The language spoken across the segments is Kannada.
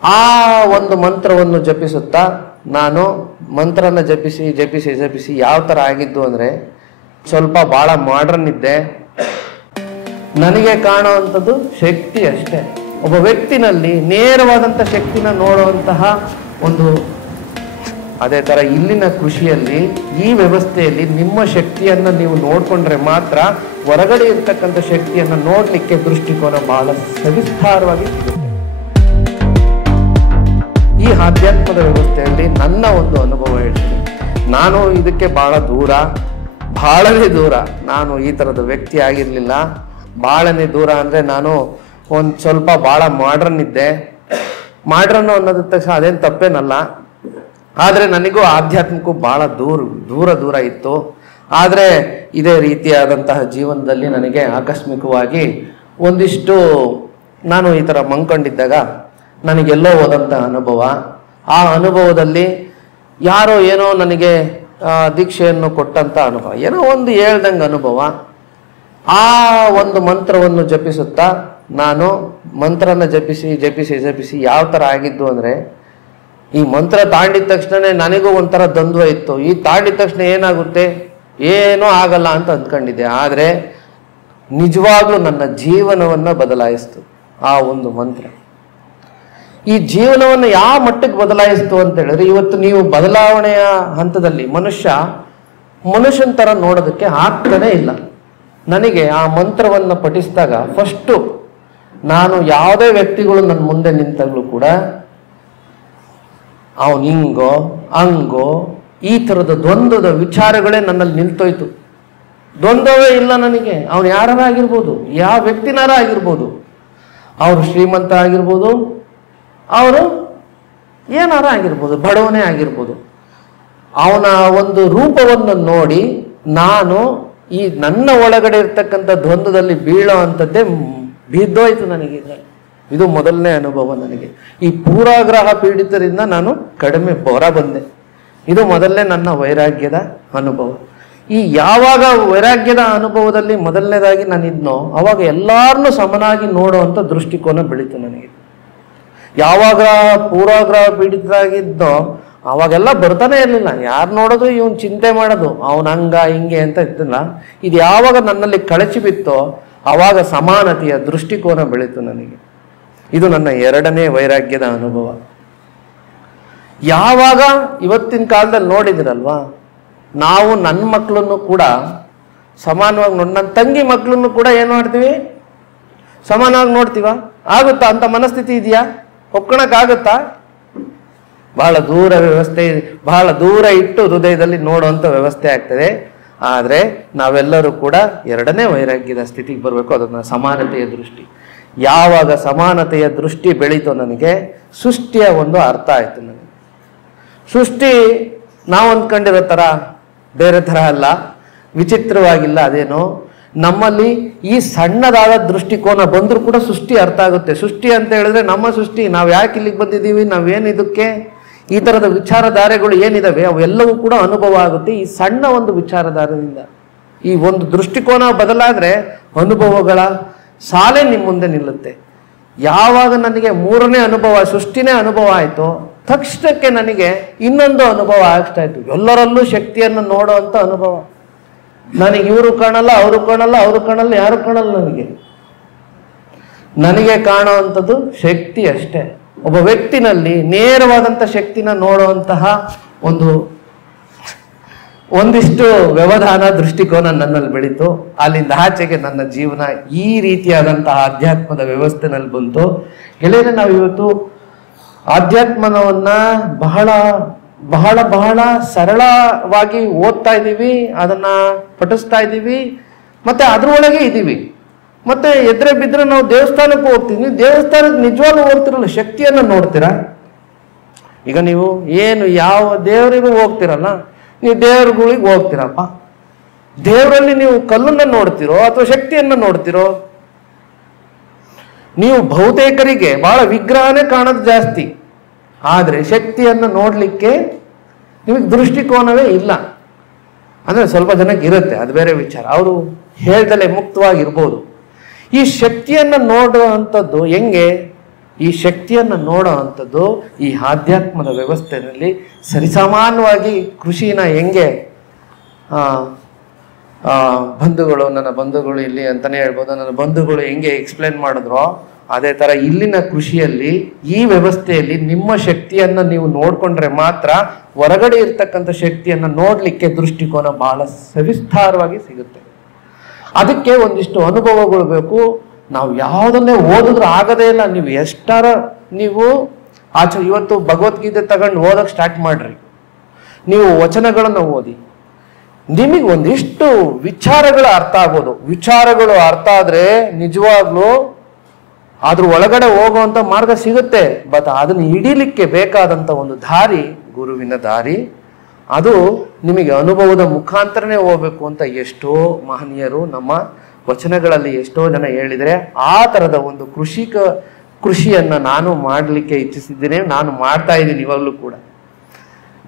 ಆ ಒಂದು ಮಂತ್ರವನ್ನು ಜಪಿಸುತ್ತಾ ನಾನು ಮಂತ್ರನ ಜಪಿಸಿ ಜಪಿಸಿ ಜಪಿಸಿ ಯಾವ ಥರ ಆಗಿದ್ದು ಅಂದರೆ ಸ್ವಲ್ಪ ಭಾಳ ಮಾಡ್ರನ್ ಇದ್ದೆ. ನನಗೆ ಕಾಣುವಂಥದ್ದು ಶಕ್ತಿ ಅಷ್ಟೇ. ಒಬ್ಬ ವ್ಯಕ್ತಿನಲ್ಲಿ ನೇರವಾದಂಥ ಶಕ್ತಿನ ನೋಡುವಂತಹ ಒಂದು, ಅದೇ ಥರ ಇಲ್ಲಿನ ಕೃಷಿಯಲ್ಲಿ ಈ ವ್ಯವಸ್ಥೆಯಲ್ಲಿ ನಿಮ್ಮ ಶಕ್ತಿಯನ್ನು ನೀವು ನೋಡಿಕೊಂಡ್ರೆ ಮಾತ್ರ ಹೊರಗಡೆ ಇರ್ತಕ್ಕಂಥ ಶಕ್ತಿಯನ್ನು ನೋಡಲಿಕ್ಕೆ ದೃಷ್ಟಿಕೋನ ಬಹಳ ಸವಿಸ್ತಾರವಾಗಿ ಸಿಗುತ್ತೆ. ಈ ಆಧ್ಯಾತ್ಮದ ವ್ಯವಸ್ಥೆಯಲ್ಲಿ ನನ್ನ ಒಂದು ಅನುಭವ ಹೇಳ್ತೀನಿ. ನಾನು ಇದಕ್ಕೆ ಬಹಳನೇ ದೂರ ನಾನು ಈ ಥರದ ವ್ಯಕ್ತಿ ಆಗಿರಲಿಲ್ಲ. ಬಹಳನೇ ದೂರ ಅಂದರೆ ನಾನು ಒಂದು ಸ್ವಲ್ಪ ಭಾಳ ಮಾಡ್ರನ್ ಇದ್ದೆ. ಮಾಡ್ರನ್ನು ಅನ್ನೋದ ತಕ್ಷಣ ಅದೇನು ತಪ್ಪೇನಲ್ಲ, ಆದರೆ ನನಗೂ ಆಧ್ಯಾತ್ಮಕ್ಕೂ ಭಾಳ ದೂರ ಇತ್ತು. ಆದರೆ ಇದೇ ರೀತಿಯಾದಂತಹ ಜೀವನದಲ್ಲಿ ನನಗೆ ಆಕಸ್ಮಿಕವಾಗಿ ಒಂದಿಷ್ಟು ನಾನು ಈ ಥರ ಮಂಕೊಂಡಿದ್ದಾಗ ನನಗೆಲ್ಲೋ ಹೋದಂಥ ಅನುಭವ. ಆ ಅನುಭವದಲ್ಲಿ ಯಾರೋ ಏನೋ ನನಗೆ ದೀಕ್ಷೆಯನ್ನು ಕೊಟ್ಟಂಥ ಅನುಭವ, ಏನೋ ಒಂದು ಹೇಳ್ದಂಗೆ ಅನುಭವ. ಆ ಒಂದು ಮಂತ್ರವನ್ನು ಜಪಿಸುತ್ತಾ ನಾನು ಮಂತ್ರನ ಜಪಿಸಿ ಜಪಿಸಿ ಜಪಿಸಿ ಯಾವ ಥರ ಆಗಿದ್ದು ಅಂದರೆ, ಈ ಮಂತ್ರ ತಾಂಡಿದ ತಕ್ಷಣ ನನಗೂ ಒಂಥರ ದ್ವಂದ್ವ ಇತ್ತು. ಈ ತಾಂಡಿದ ತಕ್ಷಣ ಏನಾಗುತ್ತೆ, ಏನೂ ಆಗಲ್ಲ ಅಂತ ಅಂದ್ಕೊಂಡಿದ್ದೆ. ಆದರೆ ನಿಜವಾಗ್ಲೂ ನನ್ನ ಜೀವನವನ್ನು ಬದಲಾಯಿಸ್ತು ಆ ಒಂದು ಮಂತ್ರ. ಈ ಜೀವನವನ್ನು ಯಾವ ಮಟ್ಟಕ್ಕೆ ಬದಲಾಯಿಸ್ತು ಅಂತ ಹೇಳಿದ್ರೆ, ಇವತ್ತು ನೀವು ಬದಲಾವಣೆಯ ಹಂತದಲ್ಲಿ ಮನುಷ್ಯನ ಥರ ನೋಡೋದಕ್ಕೆ ಆಗ್ತಾನೆ ಇಲ್ಲ. ನನಗೆ ಆ ಮಂತ್ರವನ್ನು ಪಠಿಸಿದಾಗ ಫಸ್ಟು ನಾನು ಯಾವುದೇ ವ್ಯಕ್ತಿಗಳು ನನ್ನ ಮುಂದೆ ನಿಂತಾಗಲೂ ಕೂಡ ಅವನು ಹಿಂಗೋ ಹಂಗೋ ಈ ಥರದ ದ್ವಂದ್ವದ ವಿಚಾರಗಳೇ ನನ್ನಲ್ಲಿ ನಿಲ್ತೋಯ್ತು. ದ್ವಂದ್ವವೇ ಇಲ್ಲ ನನಗೆ. ಅವನು ಯಾರಾರ ಆಗಿರ್ಬೋದು, ಯಾವ ವ್ಯಕ್ತಿನಾರ ಆಗಿರ್ಬೋದು, ಅವರು ಶ್ರೀಮಂತ ಆಗಿರ್ಬೋದು, ಅವರು ಏನಾರ ಆಗಿರ್ಬೋದು, ಬಡವನೇ ಆಗಿರ್ಬೋದು, ಅವನ ಒಂದು ರೂಪವನ್ನು ನೋಡಿ ನಾನು ಈ ನನ್ನ ಒಳಗಡೆ ಇರ್ತಕ್ಕಂಥ ದ್ವಂದ್ವದಲ್ಲಿ ಬೀಳೋ ಅಂಥದ್ದೇ ಬಿದ್ದೋಯ್ತು ನನಗೆ. ಇದು ಮೊದಲನೇ ಅನುಭವ ನನಗೆ. ಈ ಪೂರ್ವಾಗ್ರಹ ಪೀಡಿತರಿಂದ ನಾನು ಕಡಿಮೆ ಹೊರ ಬಂದೆ. ಇದು ಮೊದಲನೇ ನನ್ನ ವೈರಾಗ್ಯದ ಅನುಭವ. ಈ ಯಾವಾಗ ವೈರಾಗ್ಯದ ಅನುಭವದಲ್ಲಿ ಮೊದಲನೇದಾಗಿ ನಾನು ಇದ್ನೋ ಅವಾಗ ಎಲ್ಲರನ್ನೂ ಸಮನಾಗಿ ನೋಡುವಂಥ ದೃಷ್ಟಿಕೋನ ಬೆಳೀತು ನನಗೆ. ಯಾವಾಗ ಪೂರ್ವಾಗ್ರಹ ಪೀಡಿತರಾಗಿದ್ದೋ ಅವಾಗೆಲ್ಲ ಬರ್ತಾನೆ ಇರಲಿಲ್ಲ. ಯಾರು ನೋಡೋದು ಇವನು ಚಿಂತೆ ಮಾಡೋದು, ಅವನ ಹಂಗ ಹಿಂಗೆ ಅಂತ ಇತ್ತಿಲ್ಲ. ಇದು ಯಾವಾಗ ನನ್ನಲ್ಲಿ ಕಳಚಿ ಬಿತ್ತೋ ಆವಾಗ ಸಮಾನತೆಯ ದೃಷ್ಟಿಕೋನ ಬೆಳೀತು ನನಗೆ. ಇದು ನನ್ನ ಎರಡನೇ ವೈರಾಗ್ಯದ ಅನುಭವ. ಯಾವಾಗ ಇವತ್ತಿನ ಕಾಲದಲ್ಲಿ ನೋಡಿದಿರಲ್ವಾ, ನಾವು ನನ್ನ ಮಕ್ಕಳನ್ನು ಕೂಡ ಸಮಾನವಾಗಿ ನನ್ನ ತಂಗಿ ಮಕ್ಕಳನ್ನು ಕೂಡ ಏನು ಮಾಡ್ತೀವಿ, ಸಮಾನವಾಗಿ ನೋಡ್ತೀವ? ಆಗುತ್ತಾ? ಅಂತ ಮನಸ್ಥಿತಿ ಇದೆಯಾ? ಒಪ್ಕೊಳಕ್ಕಾಗುತ್ತಾ? ಬಹಳ ದೂರ ವ್ಯವಸ್ಥೆ, ಬಹಳ ದೂರ ಇಟ್ಟು ಹೃದಯದಲ್ಲಿ ನೋಡುವಂಥ ವ್ಯವಸ್ಥೆ ಆಗ್ತದೆ. ಆದರೆ ನಾವೆಲ್ಲರೂ ಕೂಡ ಎರಡನೇ ವೈರಾಗ್ಯದ ಸ್ಥಿತಿಗೆ ಬರಬೇಕು, ಅದನ್ನು ಸಮಾನತೆಯ ದೃಷ್ಟಿ. ಯಾವಾಗ ಸಮಾನತೆಯ ದೃಷ್ಟಿ ಬೆಳೀತೋ ನನಗೆ ಸೃಷ್ಟಿಯ ಒಂದು ಅರ್ಥ ಆಯಿತು ನನಗೆ. ಸೃಷ್ಟಿ ನಾವು ಅಂದ್ಕೊಂಡಿರೋ ಥರ ಬೇರೆ ಥರ ಅಲ್ಲ, ವಿಚಿತ್ರವಾಗಿಲ್ಲ. ಅದೇನೋ ನಮ್ಮಲ್ಲಿ ಈ ಸಣ್ಣದಾದ ದೃಷ್ಟಿಕೋನ ಬಂದರೂ ಕೂಡ ಸೃಷ್ಟಿ ಅರ್ಥ ಆಗುತ್ತೆ. ಸೃಷ್ಟಿ ಅಂತ ಹೇಳಿದ್ರೆ ನಮ್ಮ ಸೃಷ್ಟಿ, ನಾವು ಯಾಕೆ ಇಲ್ಲಿಗೆ ಬಂದಿದ್ದೀವಿ, ನಾವೇನು ಇದಕ್ಕೆ, ಈ ಥರದ ವಿಚಾರಧಾರೆಗಳು ಏನಿದಾವೆ ಅವೆಲ್ಲವೂ ಕೂಡ ಅನುಭವ ಆಗುತ್ತೆ ಈ ಸಣ್ಣ ಒಂದು ವಿಚಾರಧಾರೆಯಿಂದ. ಈ ಒಂದು ದೃಷ್ಟಿಕೋನ ಬದಲಾದರೆ ಅನುಭವಗಳ ಸಾಲೆ ನಿಮ್ಮ ಮುಂದೆ ನಿಲ್ಲುತ್ತೆ. ಯಾವಾಗ ನನಗೆ ಮೂರನೇ ಅನುಭವ, ಸೃಷ್ಟಿನೇ ಅನುಭವ ಆಯಿತು, ತಕ್ಷಣಕ್ಕೆ ನನಗೆ ಇನ್ನೊಂದು ಅನುಭವ ಆಗ್ತಾ ಇತ್ತು. ಎಲ್ಲರಲ್ಲೂ ಶಕ್ತಿಯನ್ನು ನೋಡುವಂಥ ಅನುಭವ. ನನಗೆ ಇವರು ಕಾಣಲ್ಲ, ಅವರು ಕಾಣಲ್ಲ, ಅವರು ಕಾಣಲ್ಲ, ಯಾರು ಕಾಣಲ್ಲ. ನನಗೆ ಕಾಣುವಂಥದ್ದು ಶಕ್ತಿ ಅಷ್ಟೇ. ಒಬ್ಬ ವ್ಯಕ್ತಿನಲ್ಲಿ ನೇರವಾದಂಥ ಶಕ್ತಿನ ನೋಡುವಂತಹ ಒಂದಿಷ್ಟು ವ್ಯವಧಾನ, ದೃಷ್ಟಿಕೋನ ನನ್ನಲ್ಲಿ ಬೆಳೀತು. ಅಲ್ಲಿಂದ ಆಚೆಗೆ ನನ್ನ ಜೀವನ ಈ ರೀತಿಯಾದಂತಹ ಆಧ್ಯಾತ್ಮದ ವ್ಯವಸ್ಥೆನಲ್ಲಿ ಬಂತು. ಗೆಳೆಯರೆ, ನಾವು ಇವತ್ತು ಆಧ್ಯಾತ್ಮನವನ್ನ ಬಹಳ ಬಹಳ ಬಹಳ ಸರಳವಾಗಿ ಓದ್ತಾ ಇದ್ದೀವಿ, ಅದನ್ನ ಪಠಿಸ್ತಾ ಇದ್ದೀವಿ, ಮತ್ತೆ ಅದ್ರೊಳಗೆ ಇದ್ದೀವಿ. ಮತ್ತೆ ಎದ್ರೆ ಬಿದ್ರೆ ನಾವು ದೇವಸ್ಥಾನಕ್ಕೂ ಹೋಗ್ತೀವಿ. ನೀವು ದೇವಸ್ಥಾನಕ್ಕೆ ನಿಜವಾಗ್ಲೂ ಹೋಗ್ತಿರಲ್ಲ, ಶಕ್ತಿಯನ್ನು ನೋಡ್ತೀರಾ? ಈಗ ನೀವು ಏನು ಯಾವ ದೇವರಿಗೂ ಹೋಗ್ತಿರಲ್ಲ, ನೀವು ದೇವರುಗಳಿಗೆ ಹೋಗ್ತೀರಪ್ಪ. ದೇವರಲ್ಲಿ ನೀವು ಕಲ್ಲನ್ನು ನೋಡ್ತಿರೋ ಅಥವಾ ಶಕ್ತಿಯನ್ನು ನೋಡ್ತಿರೋ? ನೀವು ಬಹುತೇಕರಿಗೆ ಬಹಳ ವಿಗ್ರಹನೇ ಕಾಣೋದು ಜಾಸ್ತಿ, ಆದರೆ ಶಕ್ತಿಯನ್ನು ನೋಡಲಿಕ್ಕೆ ನಿಮಗೆ ದೃಷ್ಟಿಕೋನವೇ ಇಲ್ಲ. ಅಂದರೆ ಸ್ವಲ್ಪ ಜನಕ್ಕೆ ಇರುತ್ತೆ, ಅದು ಬೇರೆ ವಿಚಾರ, ಅವರು ಹೇಳ್ದಲೇ ಮುಕ್ತವಾಗಿರ್ಬೋದು. ಈ ಶಕ್ತಿಯನ್ನು ನೋಡುವಂಥದ್ದು ಹೆಂಗೆ? ಈ ಶಕ್ತಿಯನ್ನು ನೋಡೋ ಅಂಥದ್ದು ಈ ಆಧ್ಯಾತ್ಮದ ವ್ಯವಸ್ಥೆಯಲ್ಲಿ ಸರಿಸಾಮಾನ್ಯವಾಗಿ ಕೃಷಿನ ಹೆಂಗೆ ಬಂಧುಗಳು, ನನ್ನ ಬಂಧುಗಳು ಇಲ್ಲಿ ಅಂತಲೇ ಹೇಳ್ಬೋದು, ನನ್ನ ಬಂಧುಗಳು ಹೆಂಗೆ ಎಕ್ಸ್ಪ್ಲೇನ್ ಮಾಡಿದ್ರೋ ಅದೇ ಥರ ಇಲ್ಲಿನ ಕೃಷಿಯಲ್ಲಿ ಈ ವ್ಯವಸ್ಥೆಯಲ್ಲಿ ನಿಮ್ಮ ಶಕ್ತಿಯನ್ನು ನೀವು ನೋಡಿಕೊಂಡ್ರೆ ಮಾತ್ರ ಹೊರಗಡೆ ಇರ್ತಕ್ಕಂಥ ಶಕ್ತಿಯನ್ನು ನೋಡಲಿಕ್ಕೆ ದೃಷ್ಟಿಕೋನ ಬಹಳ ಸವಿಸ್ತಾರವಾಗಿ ಸಿಗುತ್ತೆ. ಅದಕ್ಕೆ ಒಂದಿಷ್ಟು ಅನುಭವಗಳು ಬೇಕು. ನಾವು ಯಾವುದನ್ನೇ ಓದಿದ್ರೂ ಆಗದೇ ಇಲ್ಲ. ನೀವು ಎಷ್ಟರ ನೀವು ಇವತ್ತು ಭಗವದ್ಗೀತೆ ತಗೊಂಡು ಓದಕ್ಕೆ ಸ್ಟಾರ್ಟ್ ಮಾಡ್ರಿ, ನೀವು ವಚನಗಳನ್ನು ಓದಿ, ನಿಮಗೆ ಒಂದಿಷ್ಟು ವಿಚಾರಗಳು ಅರ್ಥ ಆಗೋದು. ವಿಚಾರಗಳು ಅರ್ಥ ಆದ್ರೆ ನಿಜವಾಗ್ಲೂ ಅದ್ರ ಒಳಗಡೆ ಹೋಗುವಂತ ಮಾರ್ಗ ಸಿಗುತ್ತೆ. ಬಟ್ ಅದನ್ನು ಹಿಡೀಲಿಕ್ಕೆ ಬೇಕಾದಂತ ಒಂದು ದಾರಿ ಗುರುವಿನ ದಾರಿ. ಅದು ನಿಮಗೆ ಅನುಭವದ ಮುಖಾಂತರನೇ ಹೋಗ್ಬೇಕು ಅಂತ ಎಷ್ಟೋ ಮಹನೀಯರು ನಮ್ಮ ವಚನಗಳಲ್ಲಿ ಎಷ್ಟೋ ಜನ ಹೇಳಿದರೆ, ಆ ಥರದ ಒಂದು ಕೃಷಿಯನ್ನ ನಾನು ಮಾಡಲಿಕ್ಕೆ ಇಚ್ಛಿಸಿದ್ದೇನೆ. ನಾನು ಮಾಡ್ತಾ ಇದ್ದೀನಿ ಇವಾಗಲೂ ಕೂಡ.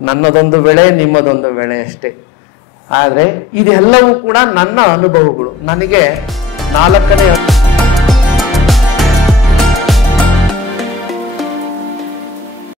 ನನ್ನದೊಂದು ಬೆಳೆ, ನಿಮ್ಮದೊಂದು ಬೆಳೆ ಅಷ್ಟೇ. ಆದರೆ ಇದೆಲ್ಲವೂ ಕೂಡ ನನ್ನ ಅನುಭವಗಳು. ನನಗೆ 4ನೇ